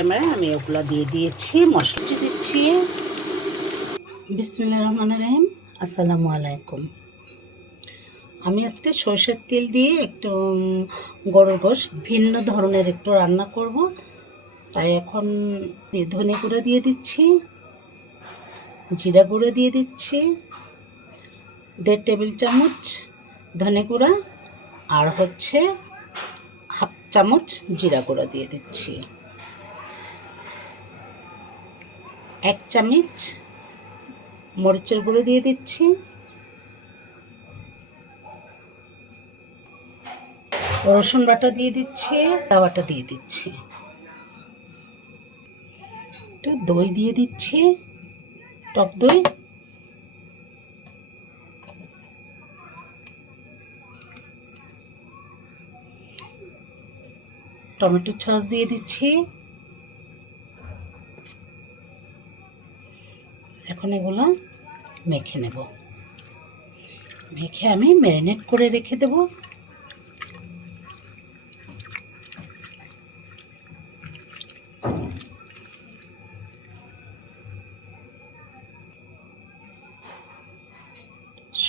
ক্যামেরায় আমি ওগুলো দিয়ে দিয়েছি, মশলা দিচ্ছি। বিসমিল্লাহির রহমানির রহিম। আসসালামু আলাইকুম। আমি আজকে সরষের তেল দিয়ে একটু গরুর গোশ ভিন্ন ধরনের একটু রান্না করব। তাই এখন ধনে গুঁড়ো দিয়ে দিচ্ছি, জিরা গুঁড়ো দিয়ে দিচ্ছি, 1.5 টেবিল চামচ ধনে গুঁড়া, আর 1/2 চামচ জিরা গুঁড়ো দিয়ে দিচ্ছি, 1 চামচ মরিচের গুঁড়ো দিয়ে দিচ্ছি, রসুন বাটা দিয়ে দিচ্ছি, আদা বাটা দিয়ে দিচ্ছি, একটু দই দিয়ে দিচ্ছি, টক দই, টমেটো সস দিয়ে দিচ্ছি। এখন এগুলো মেখে নেব। মেখে আমি ম্যারিনেট করে রেখে দেব।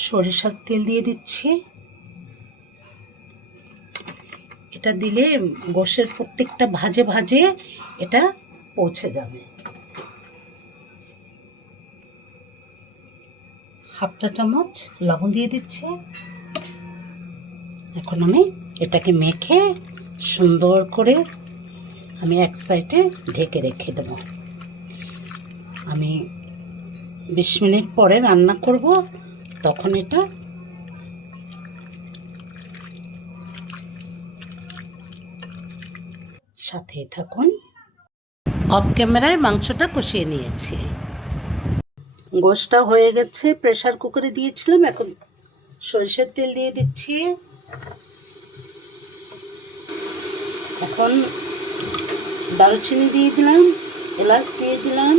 সরিষার তেল দিয়ে দিচ্ছি। এটা দিলে গোশের প্রত্যেকটা ভাজে ভাজে এটা পৌঁছে যাবে। 1/2 চামচ লবণ দিয়ে দিচ্ছি। এখন আমি এটাকে মেখে সুন্দর করে আমি এক সাইডে ঢেকে রেখে দেব। আমি 20 মিনিট পরে রান্না করব, তখন এটা সাথেই থাকুন। অফ ক্যামেরায় মাংসটা কষিয়ে নিয়েছি, গোশটা হয়ে গেছে। প্রেসার কুকারে দিয়েছিলাম। এখন সরিষার তেল দিয়ে দিচ্ছি। এখন দারুচিনি দিয়ে দিলাম, এলাচ দিয়ে দিলাম,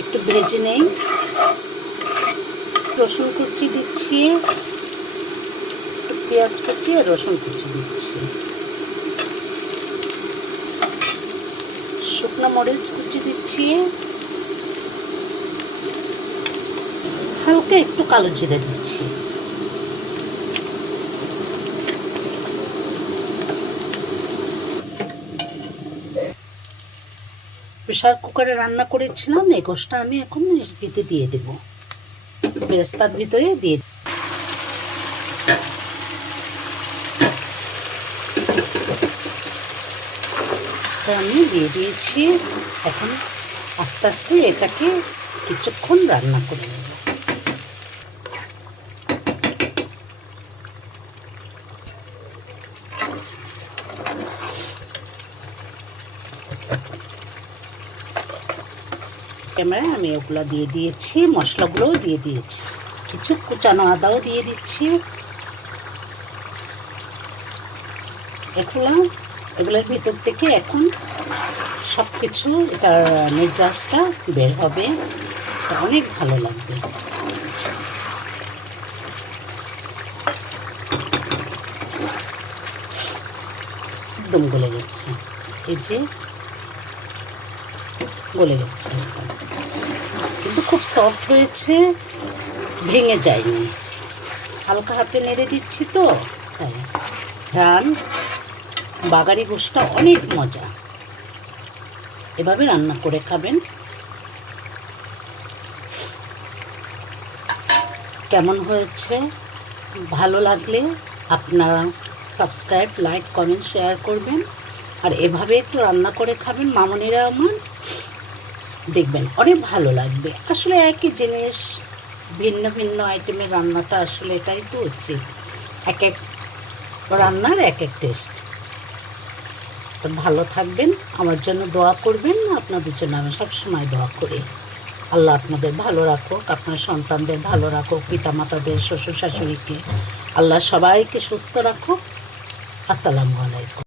একটু ভেজে নেই। রসুন কুচি দিচ্ছি, একটু পেঁয়াজ কুচি আর রসুন কুচি দিচ্ছি, শুকনো মরিচ কুচি দিচ্ছি, হালকা একটু কালো জিরে দিচ্ছি। প্রেসার কুকারে রান্না করেছিলাম, এই গোশটা আমি এখন রেসিপিতে দিয়ে দেব। বেরেস্তার ভিতরে দিয়ে আমি দিয়ে দিয়েছি। এখন আস্তে আস্তে এটাকে কিছুক্ষণ রান্না করে নেব। ক্যামেরায় আমি ওগুলো দিয়ে দিয়েছি, মশলাগুলোও দিয়ে দিয়েছি, কিছু কুচানো আদাও দিয়ে দিচ্ছি। এগুলোর ভিতর থেকে এখন সব কিছু এটার মেজাজটা বের হবে, অনেক ভালো লাগবে। একদম গলে গেছে, এই যে গলে গেছে, কিন্তু খুব সফট হয়েছে, ভেঙে যায়নি। হালকা হাতে নেড়ে দিচ্ছি তো, তাই ঘ্রাণ বাগারি গোশটা অনেক মজা। এভাবে রান্না করে খাবেন। কেমন হয়েছে ভালো লাগলে আপনারা সাবস্ক্রাইব, লাইক, কমেন্ট, শেয়ার করবেন। আর এভাবে একটু রান্না করে খাবেন মামনিরা আমার, দেখবেন অনেক ভালো লাগবে। আসলে একই জিনিস ভিন্ন ভিন্ন আইটেমের রান্নাটা আসলে এটাই তো উচিত, এক এক রান্নার এক এক টেস্ট। তো ভালো থাকবেন, আমার জন্য দোয়া করবেন। আপনাদের জন্য আমি সবসময় দোয়া করি। আল্লাহ আপনাদের ভালো রাখুক, আপনার সন্তানদের ভালো রাখুক, পিতামাতাদের, শ্বশুর শাশুড়িকে আল্লাহ সবাইকে সুস্থ রাখুক। আসসালামু আলাইকুম।